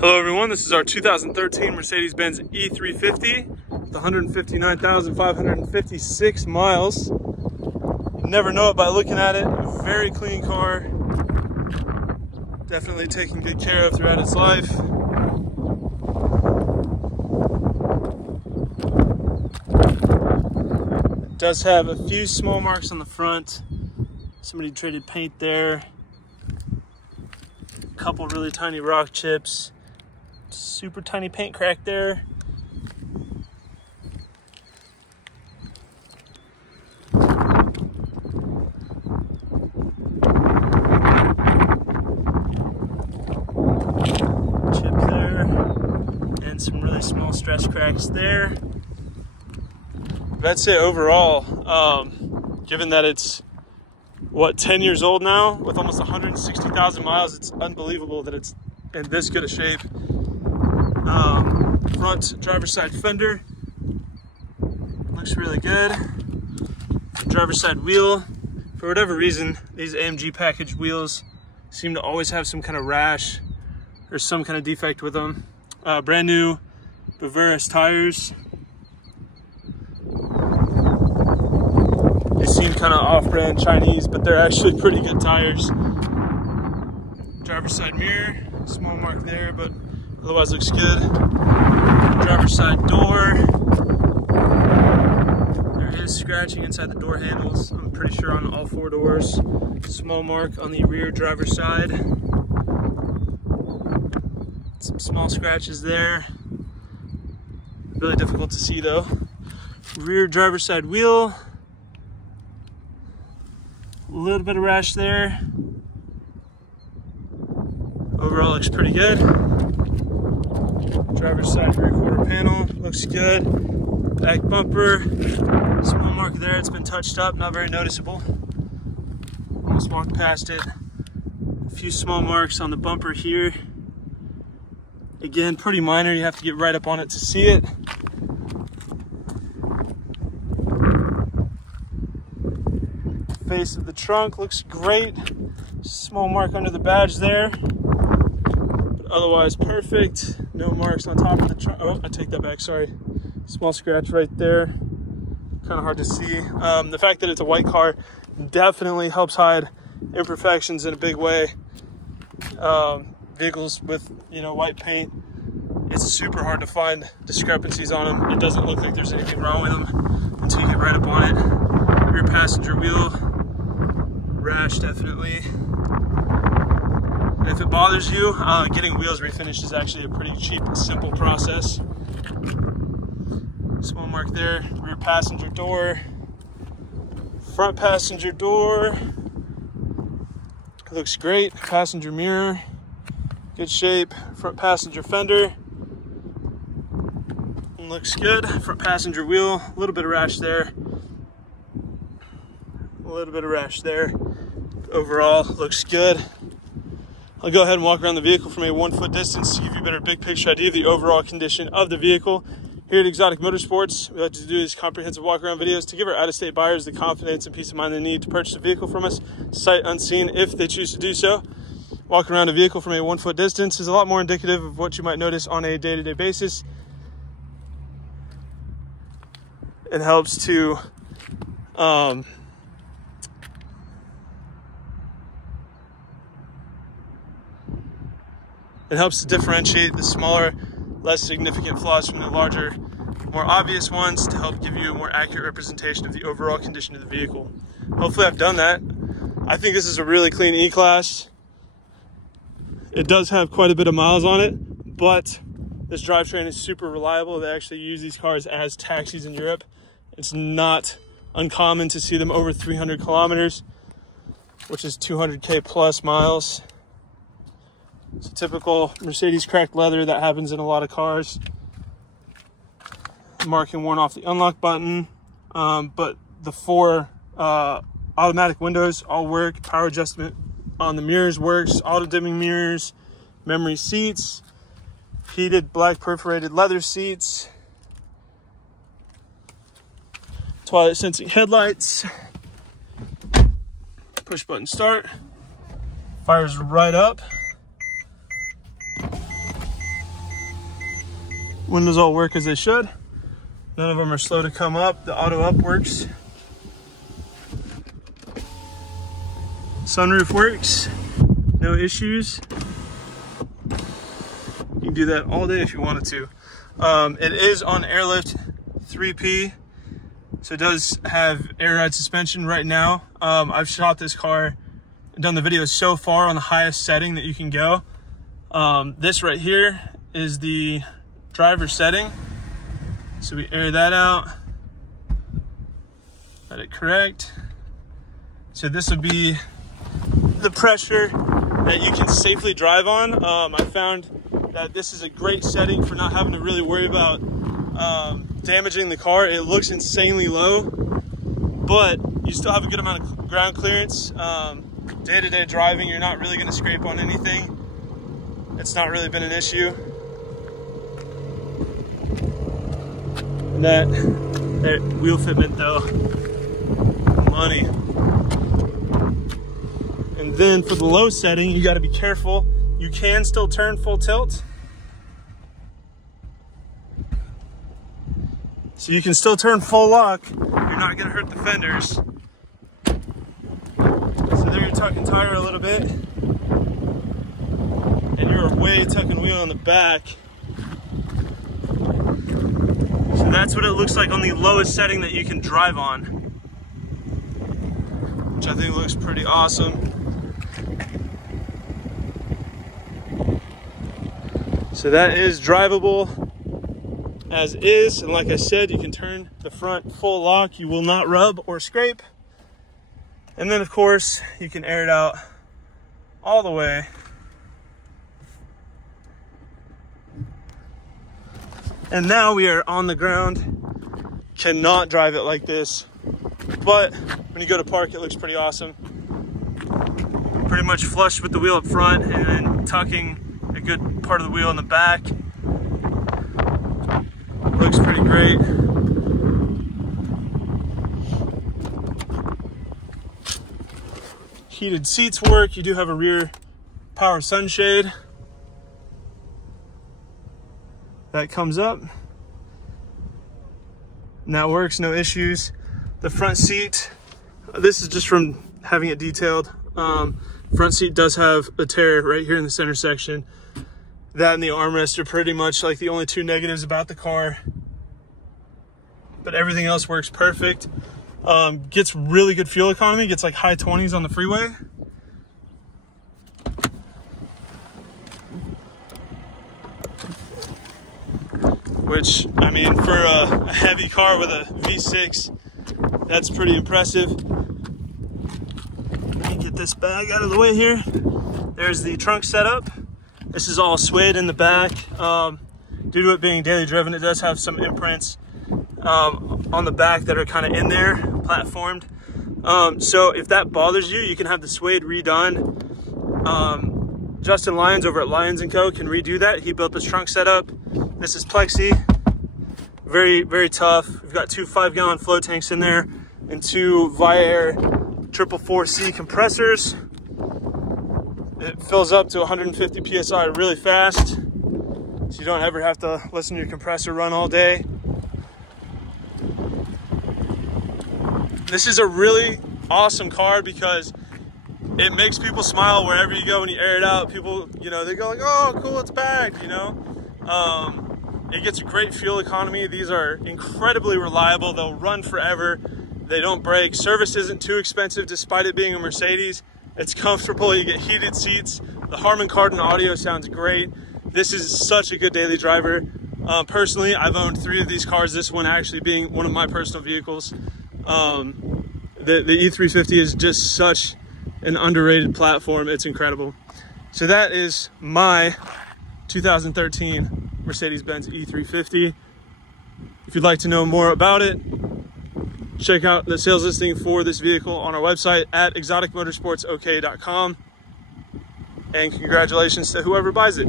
Hello everyone, this is our 2013 Mercedes-Benz E350 with 159,556 miles. You never know it by looking at it. A very clean car. Definitely taken good care of throughout its life. It does have a few small marks on the front. Somebody traded paint there. A couple really tiny rock chips. Super tiny paint crack there. Chip there. And some really small stretch cracks there. But I'd say overall, given that it's, 10 years old now, with almost 160,000 miles, it's unbelievable that it's in this good a shape. Front driver's side fender looks really good. Driver's side wheel, for whatever reason, these AMG package wheels seem to always have some kind of rash or some kind of defect with them. Brand new Bavaris tires. They seem kind of off-brand Chinese, but they're actually pretty good tires. Driver's side mirror, small mark there, but otherwise looks good. Driver's side door. There is scratching inside the door handles. I'm pretty sure on all four doors. Small mark on the rear driver's side. Some small scratches there. Really difficult to see though. Rear driver's side wheel. A little bit of rash there. Overall looks pretty good. Driver's side rear quarter panel looks good. Back bumper, small mark there. It's been touched up, not very noticeable. Almost walked past it. A few small marks on the bumper here. Again, pretty minor. You have to get right up on it to see it. Face of the trunk looks great. Small mark under the badge there. Otherwise perfect. No marks on top of the trunk. Oh, I take that back, sorry. Small scratch right there. Kind of hard to see. The fact that it's a white car definitely helps hide imperfections in a big way. Vehicles with, white paint, it's super hard to find discrepancies on them. It doesn't look like there's anything wrong with them until you get right up on it. Rear passenger wheel, rash definitely. If it bothers you, getting wheels refinished is actually a pretty cheap, simple process. Small mark there. Rear passenger door. Front passenger door. Looks great. Passenger mirror. Good shape. Front passenger fender. Looks good. Front passenger wheel. A little bit of rash there. A little bit of rash there. Overall, looks good. I'll go ahead and walk around the vehicle from a 1 foot distance to give you a better big picture idea of the overall condition of the vehicle. Here at Exotic Motorsports, we like to do these comprehensive walk around videos to give our out-of-state buyers the confidence and peace of mind they need to purchase a vehicle from us, sight unseen, if they choose to do so. Walking around a vehicle from a 1 foot distance is a lot more indicative of what you might notice on a day-to-day basis. It helps to differentiate the smaller, less significant flaws from the larger, more obvious ones to help give you a more accurate representation of the overall condition of the vehicle. Hopefully I've done that. I think this is a really clean E-Class. It does have quite a bit of miles on it, but this drivetrain is super reliable. They actually use these cars as taxis in Europe. It's not uncommon to see them over 300 kilometers, which is 200K plus miles. It's a typical Mercedes cracked leather that happens in a lot of cars. Marking worn off the unlock button, but the four automatic windows all work. Power adjustment on the mirrors works. Auto dimming mirrors, memory seats, heated black perforated leather seats, twilight sensing headlights, push button start, fires right up. Windows all work as they should. None of them are slow to come up. The auto up works. Sunroof works, no issues. You can do that all day if you wanted to. It is on Airlift 3P, so it does have air ride suspension right now. I've shot this car and done the video so far on the highest setting that you can go. This right here is the driver setting. So we air that out, let it correct. So this would be the pressure that you can safely drive on. I found that this is a great setting for not having to really worry about damaging the car. It looks insanely low, but you still have a good amount of ground clearance. Day-to-day driving, you're not really going to scrape on anything. It's not really been an issue. And that wheel fitment though, money. And then for the low setting, you got to be careful. You can still turn full tilt. So you can still turn full lock. You're not going to hurt the fenders. So there you're tucking tire a little bit. And you're way tucking wheel on the back. So that's what it looks like on the lowest setting that you can drive on, which I think looks pretty awesome. So that is drivable as is, and like I said, you can turn the front full lock. You will not rub or scrape. And then of course you can air it out all the way. And now we are on the ground. Cannot drive it like this, but when you go to park, it looks pretty awesome. Pretty much flush with the wheel up front and then tucking a good part of the wheel in the back. Looks pretty great. Heated seats work. You do have a rear power sunshade that comes up, and that works, no issues. The front seat, this is just from having it detailed. Front seat does have a tear right here in the center section. That and the armrest are pretty much like the only two negatives about the car, but everything else works perfect. Gets really good fuel economy, gets like high 20s on the freeway. Which, I mean, for a heavy car with a V6, that's pretty impressive. Let me get this bag out of the way here. There's the trunk setup. This is all suede in the back. Due to it being daily driven, it does have some imprints on the back that are kind of in there, platformed. So if that bothers you, you can have the suede redone. Justin Lyons over at Lyons & Co. can redo that. He built this trunk setup. This is plexi, very, very tough. We've got two 5-gallon flow tanks in there and two Viair 444C compressors. It fills up to 150 PSI really fast, so you don't ever have to listen to your compressor run all day. This is a really awesome car because it makes people smile wherever you go when you air it out. People, you know, they go like, oh, cool, it's bagged, you know. It gets a great fuel economy. These are incredibly reliable. They'll run forever. They don't break. Service isn't too expensive despite it being a Mercedes. It's comfortable. You get heated seats. The Harman Kardon audio sounds great. This is such a good daily driver. Personally, I've owned 3 of these cars, this one actually being one of my personal vehicles. The E350 is just such an underrated platform. It's incredible. So that is my 2013 Mercedes-Benz E350. If you'd like to know more about it, check out the sales listing for this vehicle on our website at exoticmotorsportsok.com. And congratulations to whoever buys it.